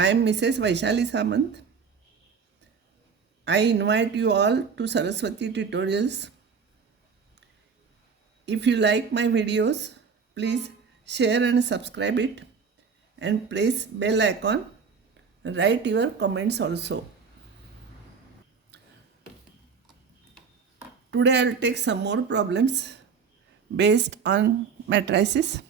I am Mrs. Vaishali Samant. I invite you all to Saraswati Tutorials. If you like my videos, please share and subscribe it and press bell icon. Write your comments also. Today I will take some more problems based on matrices.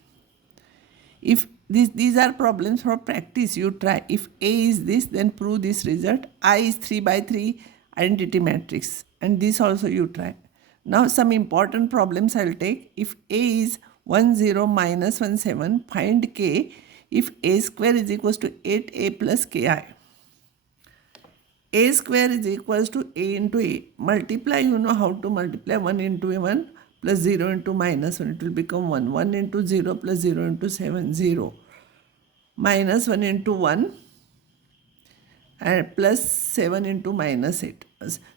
If these are problems for practice, you try. If A is this, then prove this result. I is 3 by 3 identity matrix, and this also you try. Now some important problems I will take. If A is 1 0 minus 1 7, find K if A square is equals to 8A plus Ki. A square is equals to A into A. Multiply, you know how to multiply. 1 into 1 plus 0 into minus 1. It will become 1. 1 into 0 plus 0 into 7. 0. Minus 1 into 1 and plus 7 into minus 8.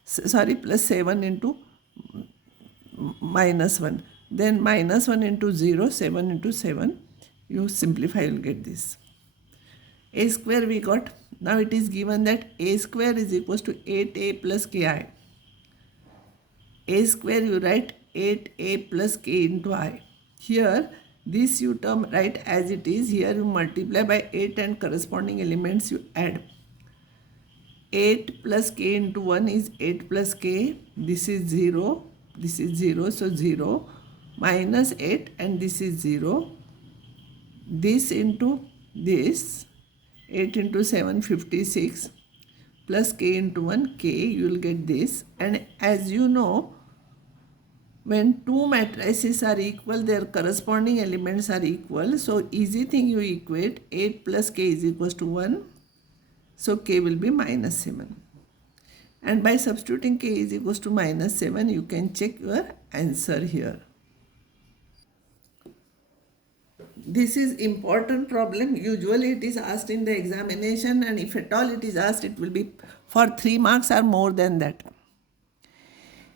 Sorry, plus 7 into minus 1. Then minus 1 into 0, 7 into 7. You simplify, you will get this. A square we got. Now it is given that A square is equals to 8A plus Ki. A square you write 8A plus K into I. Here this you term write as it is. Here you multiply by 8 and corresponding elements you add. 8 plus K into 1 is 8 plus K. This is 0. This is 0. So 0 minus 8 and this is 0. This into this. 8 into 7, 56 plus K into 1, K, you will get this. And as you know, when two matrices are equal, their corresponding elements are equal. So easy thing you equate 8 plus K is equals to 1. So K will be minus 7. And by substituting K is equals to minus 7, you can check your answer here. This is important problem. Usually it is asked in the examination, and if at all it is asked, it will be for 3 marks or more than that.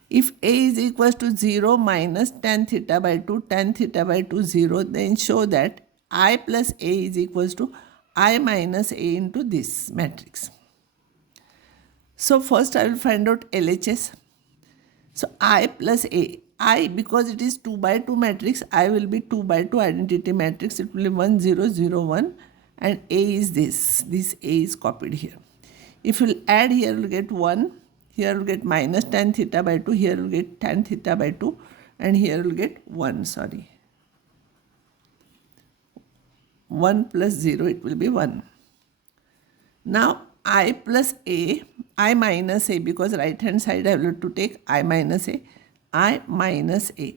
If A is equals to 0 minus tan theta by 2, tan theta by 2, 0, then show that I plus A is equals to I minus A into this matrix. So first I will find out LHS. So I plus A. I, because it is 2 by 2 matrix, I will be 2 by 2 identity matrix. It will be 1 0 0 1 and A is this. This A is copied here. If you will add here, you will get 1. Here you will get minus tan theta by 2. Here you will get tan theta by 2. And here you will get 1. Sorry. 1 plus 0, it will be 1. Now I plus A, I minus A, because right hand side I will have to take I minus A. I minus A.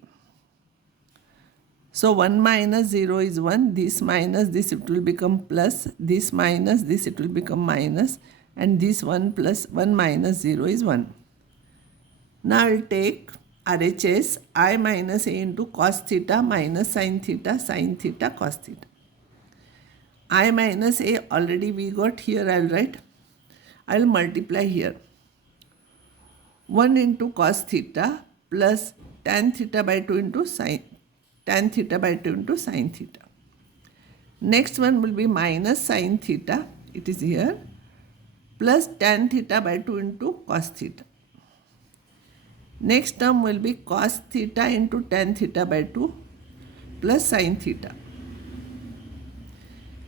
So 1 minus 0 is 1. This minus this, it will become plus. This minus this, it will become minus. And this 1 plus 1 minus 0 is 1. Now I will take RHS. I minus A into cos theta minus sin theta, cos theta. I minus A already we got. Here I will write. I will multiply here. 1 into cos theta plus tan theta by 2 into sin, tan theta by 2 into sin theta. Next one will be minus sin theta, it is here, plus tan theta by 2 into cos theta. Next term will be cos theta into tan theta by 2 plus sin theta.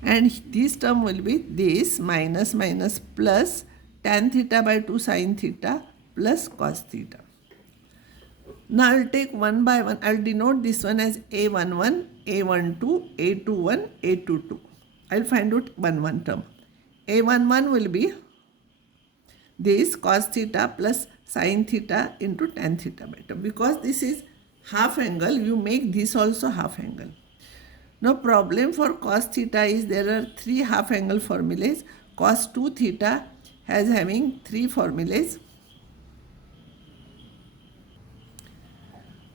And this term will be this minus minus plus tan theta by 2 sin theta plus cos theta. Now I will take one by one. I will denote this one as A11, A12, A21, A22. I will find out one term. A11 will be this cos theta plus sin theta into tan theta by 2. Because this is half angle, you make this also half angle. Now problem for cos theta is there are 3 half angle formulas. Cos 2 theta has having 3 formulas.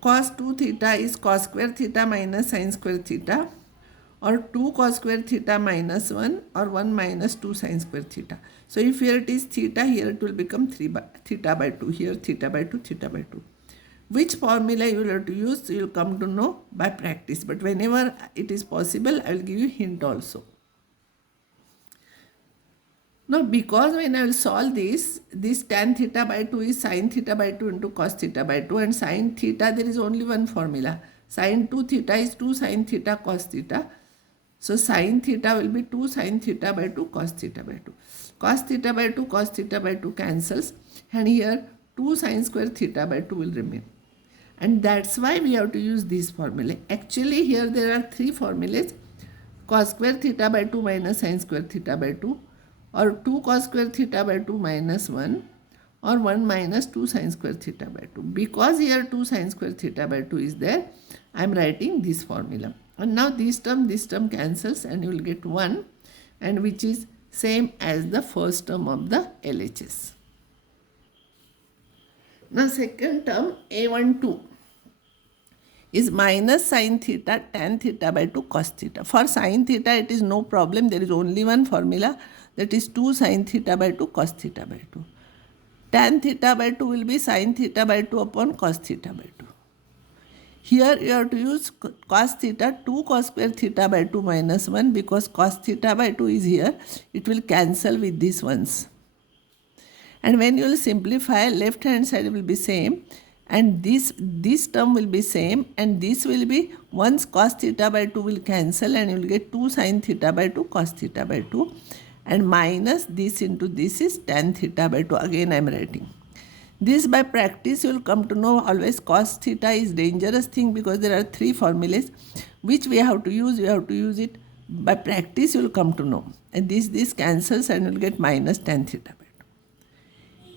Cos 2 theta is cos square theta minus sin square theta, or 2 cos square theta minus 1, or 1 minus 2 sin square theta. So if here it is theta, here it will become theta by 2, here theta by 2, theta by 2. Which formula you will have to use, you will come to know by practice. But whenever it is possible, I will give you hint also. Now, because when I will solve this tan theta by 2 is sin theta by 2 into cos theta by 2, and sin theta, there is only one formula. Sin 2 theta is 2 sin theta cos theta. So, sin theta will be 2 sin theta by 2 cos theta by 2. Cos theta by 2 cos theta by 2 cancels, and here 2 sin square theta by 2 will remain. And that's why we have to use this formula. Actually, here there are three formulas: cos square theta by 2 minus sin square theta by 2, or 2 cos square theta by 2 minus 1, or 1 minus 2 sin square theta by 2. Because here 2 sin square theta by 2 is there, I am writing this formula. And now this term cancels, and you will get 1, and which is same as the first term of the LHS. Now second term A12 is minus sin theta tan theta by 2 cos theta. For sin theta it is no problem, there is only one formula, that is 2 sin theta by 2 cos theta by 2. Tan theta by 2 will be sin theta by 2 upon cos theta by 2. Here you have to use cos theta 2 cos square theta by 2 minus 1, because cos theta by 2 is here, it will cancel with these ones. And when you will simplify, left hand side will be same, and this term will be same, and this will be, once cos theta by 2 will cancel, and you will get 2 sin theta by 2 cos theta by 2, and minus this into this is tan theta by 2. Again I am writing. This by practice you will come to know always cos theta is dangerous thing, because there are three formulas which we have to use. You have to use it by practice, you will come to know. And this cancels, and you will get minus tan theta by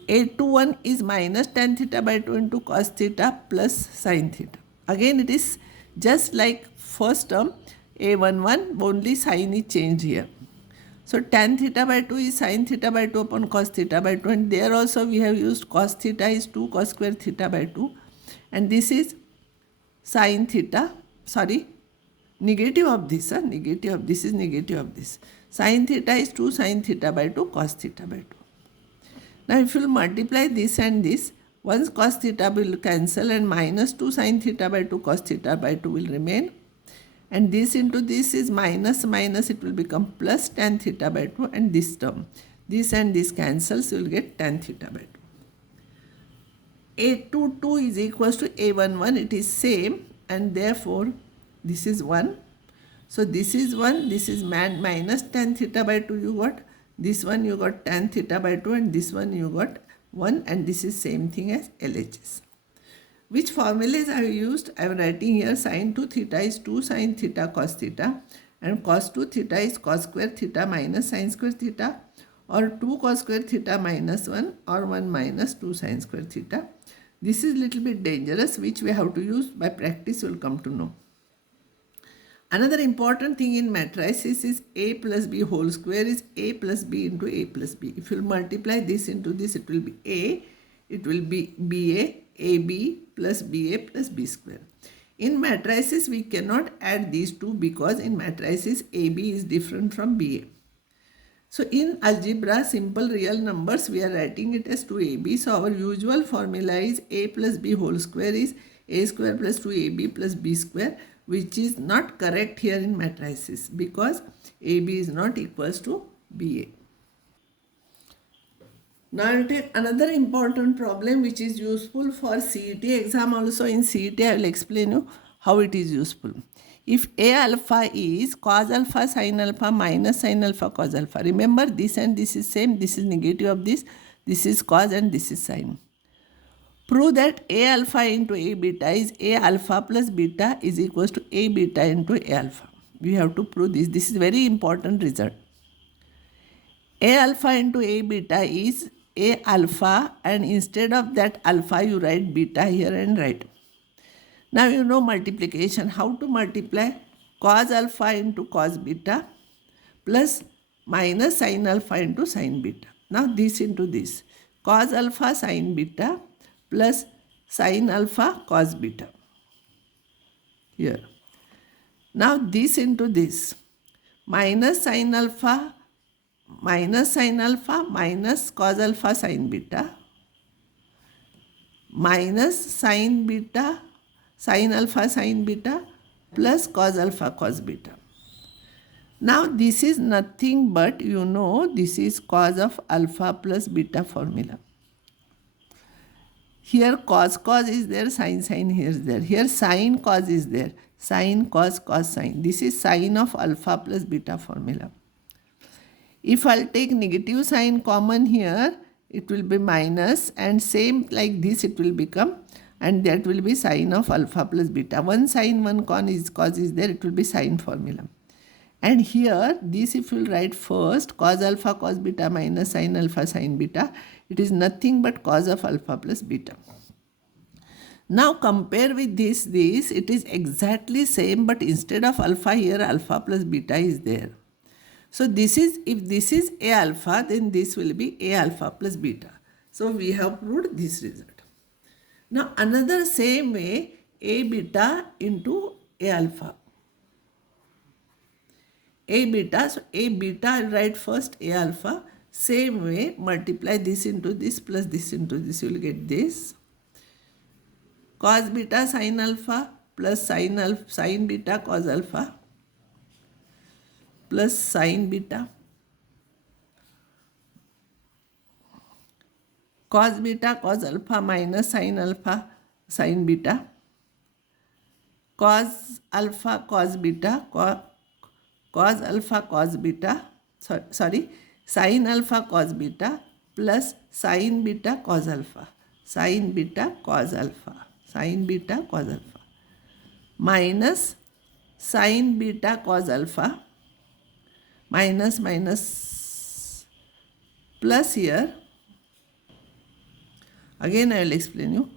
2. A21 is minus tan theta by 2 into cos theta plus sin theta. Again it is just like first term A11, only sign is changed here. So tan theta by 2 is sin theta by 2 upon cos theta by 2, and there also we have used cos theta is 2 cos square theta by 2, and this is sin theta, negative of this, negative of this is negative of this. Sin theta is 2 sin theta by 2 cos theta by 2. Now if you will multiply this and this, once cos theta will cancel, and minus 2 sin theta by 2 cos theta by 2 will remain. And this into this is minus, it will become plus tan theta by 2, and this term. This and this cancels, you will get tan theta by 2. A22 is equals to A11, it is same, and therefore this is 1. So this is 1, this is minus tan theta by 2 you got. This one you got tan theta by 2, and this one you got 1, and this is same thing as LHS. Which formulas I have used? I am writing here sin 2 theta is 2 sin theta cos theta, and cos 2 theta is cos square theta minus sin square theta, or 2 cos square theta minus 1, or 1 minus 2 sin square theta. This is little bit dangerous, which we have to use by practice, you will come to know. Another important thing in matrices is a plus b whole square is a plus b into a plus b. If you multiply this into this, it will be a, it will be ba, ab plus ba plus b square. In matrices, we cannot add these two, because in matrices ab is different from ba. So in algebra, simple real numbers, we are writing it as 2ab. So our usual formula is a plus b whole square is a square plus 2ab plus b square, which is not correct here in matrices, because AB is not equals to BA. Now I will take another important problem which is useful for CET exam also. In CET I will explain you how it is useful. If A alpha is cos alpha sin alpha minus sin alpha cos alpha, remember this and this is same, this is negative of this is cos and this is sin. Prove that A alpha into A beta is A alpha plus beta is equals to A beta into A alpha. We have to prove this. This is very important result. A alpha into A beta is A alpha, and instead of that alpha you write beta here and write. Now you know multiplication. How to multiply? Cos alpha into cos beta plus minus sin alpha into sin beta. Now this into this. Cos alpha sin beta plus sin alpha cos beta. Here. Now this into this. Minus sin alpha minus cos alpha sin beta minus sin beta sin alpha sin beta plus cos alpha cos beta. Now this is nothing but, you know, this is cos of alpha plus beta formula. Here cos is there, sin here is there. Here sin cos is there, sin cos sin. This is sin of alpha plus beta formula. If I'll take negative sign common here, it will be minus, and same like this it will become, and that will be sin of alpha plus beta. One sin, one cos is there, it will be sin formula. And here this, if you will write first, cos alpha cos beta minus sin alpha sin beta, it is nothing but cos of alpha plus beta. Now compare with this, it is exactly same, but instead of alpha here alpha plus beta is there. So this is, if this is A alpha, then this will be A alpha plus beta. So we have proved this result. Now another same way, A beta into A alpha. A beta, so A beta, I'll write first A alpha. Same way, multiply this into this plus this into this, you will get this. Cos beta sin alpha plus sin beta cos alpha plus sin beta. Cos beta cos alpha minus sin alpha sin beta. Cos alpha cos beta cos alpha cos beta, sorry, sin alpha cos beta plus sin beta cos alpha, sin beta cos alpha, sin beta cos alpha, minus sin beta cos alpha, minus plus here, again I will explain you,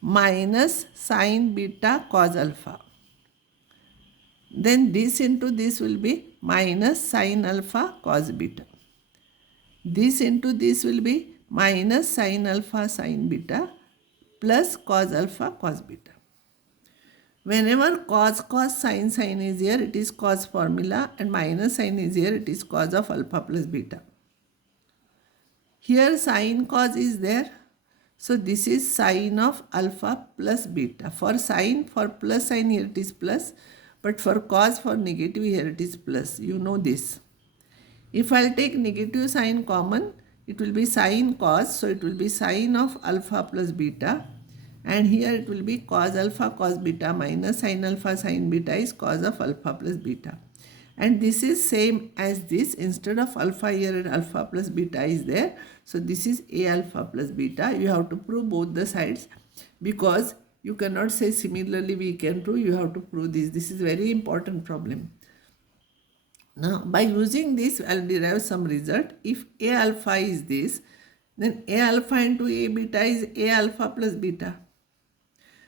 minus sin beta cos alpha. Then this into this will be minus sin alpha cos beta. This into this will be minus sin alpha sin beta plus cos alpha cos beta. Whenever cos sin is here, it is cos formula, and minus sin is here, it is cos of alpha plus beta. Here sin cos is there, so this is sin of alpha plus beta. For sin, for plus sign here it is plus, but for cos, for negative here it is plus. You know this. If I'll take negative sign common, it will be sin cos, so it will be sin of alpha plus beta, and here it will be cos alpha cos beta minus sin alpha sin beta is cos of alpha plus beta. And this is same as this, instead of alpha here alpha plus beta is there, so this is A alpha plus beta. You have to prove both the sides, because you cannot say similarly we can prove, you have to prove this. This is very important problem. Now by using this, I will derive some result. If A alpha is this, then A alpha into A beta is A alpha plus beta.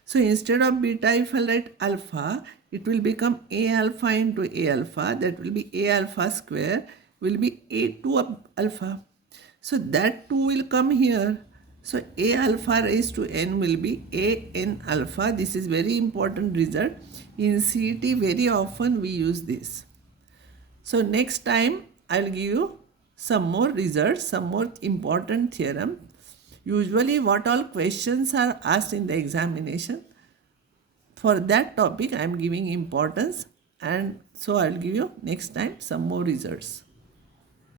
So instead of beta, if I write alpha, it will become A alpha into A alpha, that will be A alpha square, will be A2 alpha. So that 2 will come here. So A alpha raised to n will be A n alpha. This is very important result. In CET very often we use this. So next time I will give you some more results, some more important theorem. Usually what all questions are asked in the examination. For that topic I am giving importance, and so I will give you next time some more results.